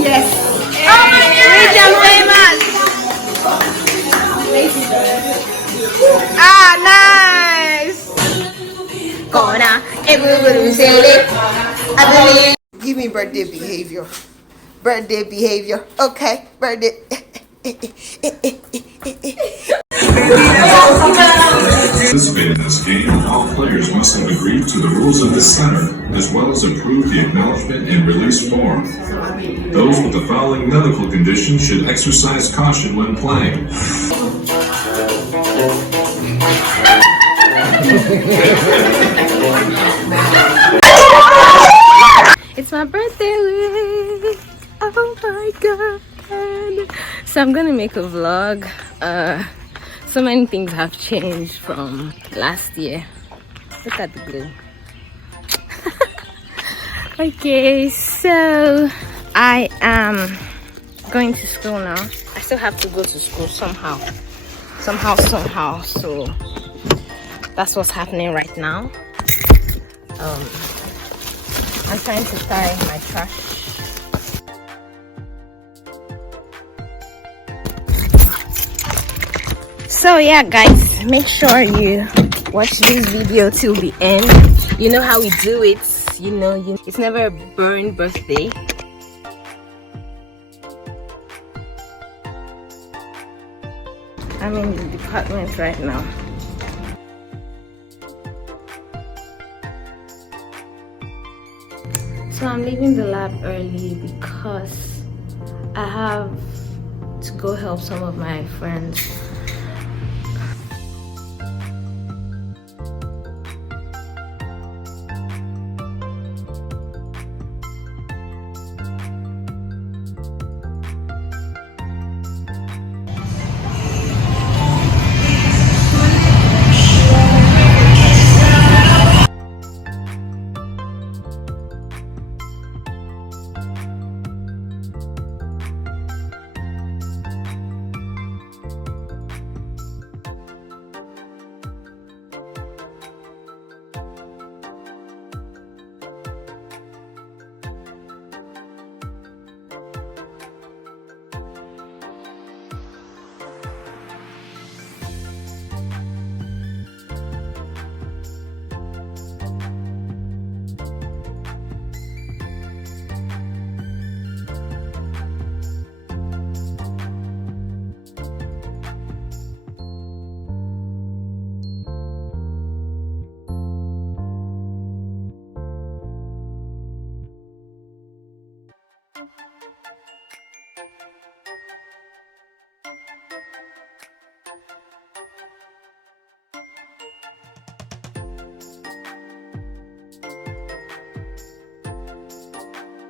Yes. Oh my God! Ah, nice. Gonna I believe. Give me birthday behavior. Birthday behavior. Okay. Birthday. Participate in this game, all players must have agreed to the rules of the center, as well as approve the acknowledgement and release form. Those with the following medical conditions should exercise caution when playing. It's my birthday week. Oh my God. So I'm gonna make a vlog. So many things have changed from last year. Look at the glue. Okay, so I am going to school now. I still have to go to school somehow. So that's what's happening right now. I'm trying to tie my trash. So yeah guys, make sure you watch this video till the end. You know how we do it. You know, it's never a boring birthday. I'm in the department right now. So I'm leaving the lab early because I have to go help some of my friends.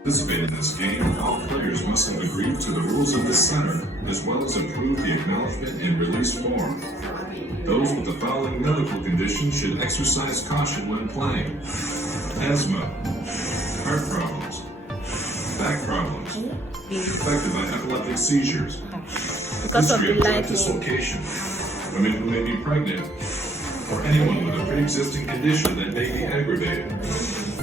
Participate in this game, all players must have agreed to the rules of the center, as well as approve the acknowledgement and release form. Those with the following medical conditions should exercise caution when playing. Asthma, heart problems, back problems, affected by epileptic seizures, history of joint dislocation, women who may be pregnant, or anyone with a pre-existing condition that may be aggravated.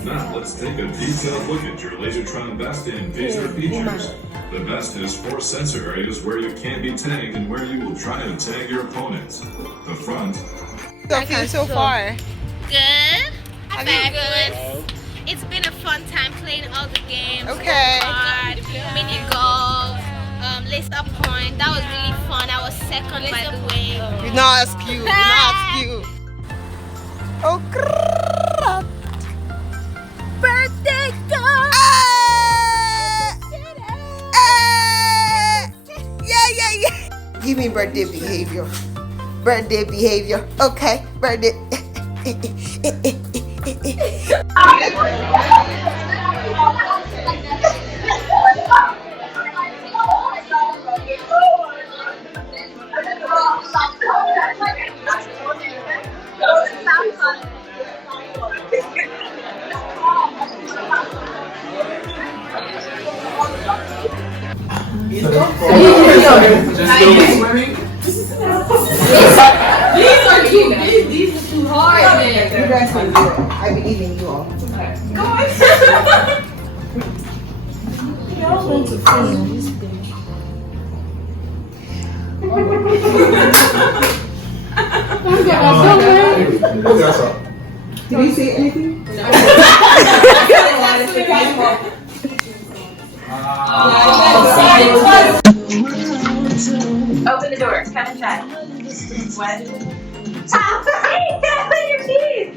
Now, let's take a detailed look at your Lasertron vest and phaser features. The vest has 4 sensor areas where you can be tagged and where you will try to tag your opponents. The front. How do you feel so far? Good. Very good. It's been a fun time playing all the games. Okay. Hard, mini golf, lace up point. That was really fun. I was second by the way. We not ask you. We not ask you. Oh, crap. Birthday girl. Yeah. Give me birthday behavior. Birthday behavior. Okay. Birthday. These are too hard, man. You guys can do it. I believe in you all. Okay. Go on. Did he say anything? Open the door. Come inside. What? Hey, can't put your keys.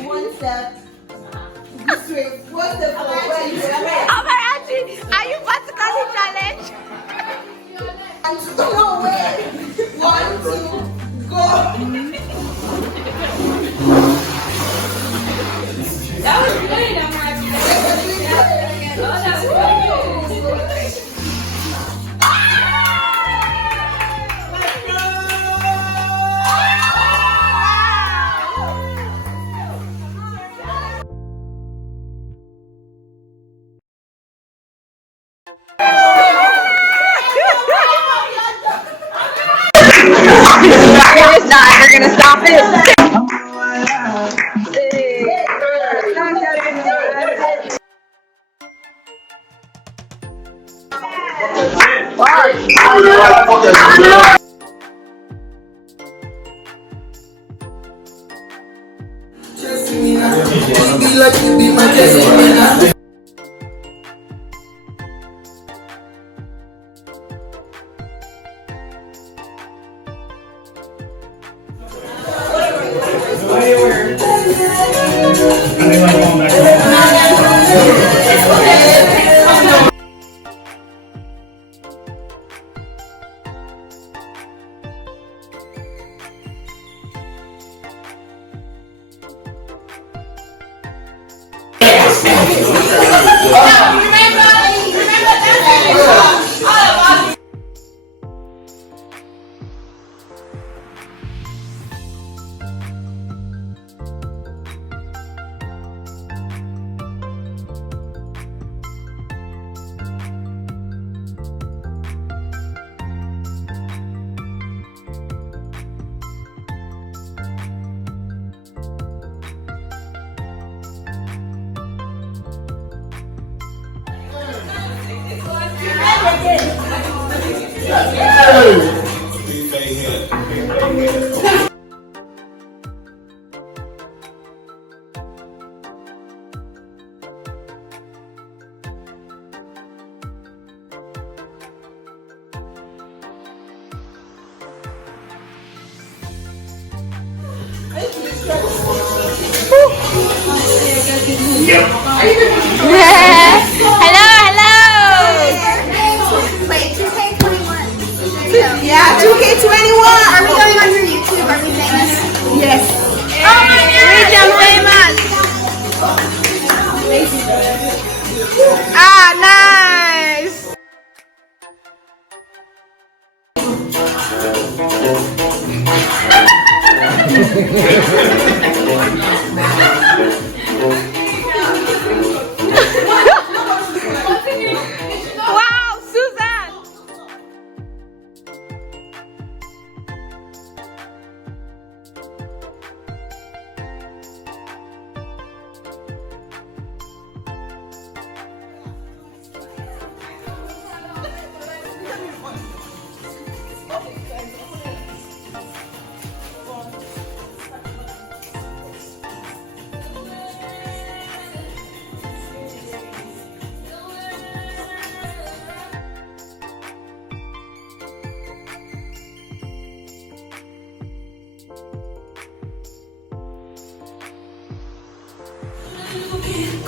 One step. This way. One step forward. Where you going? Amarachi, are you practically challenged? And no way. 1, 2, go. That was good, Amarachi. Oh, that was really good. It's not. They're gonna stop it. Be like you be my destiny. Hello. Yeah, 2K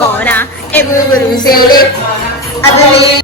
corner. Everybody say it. I believe.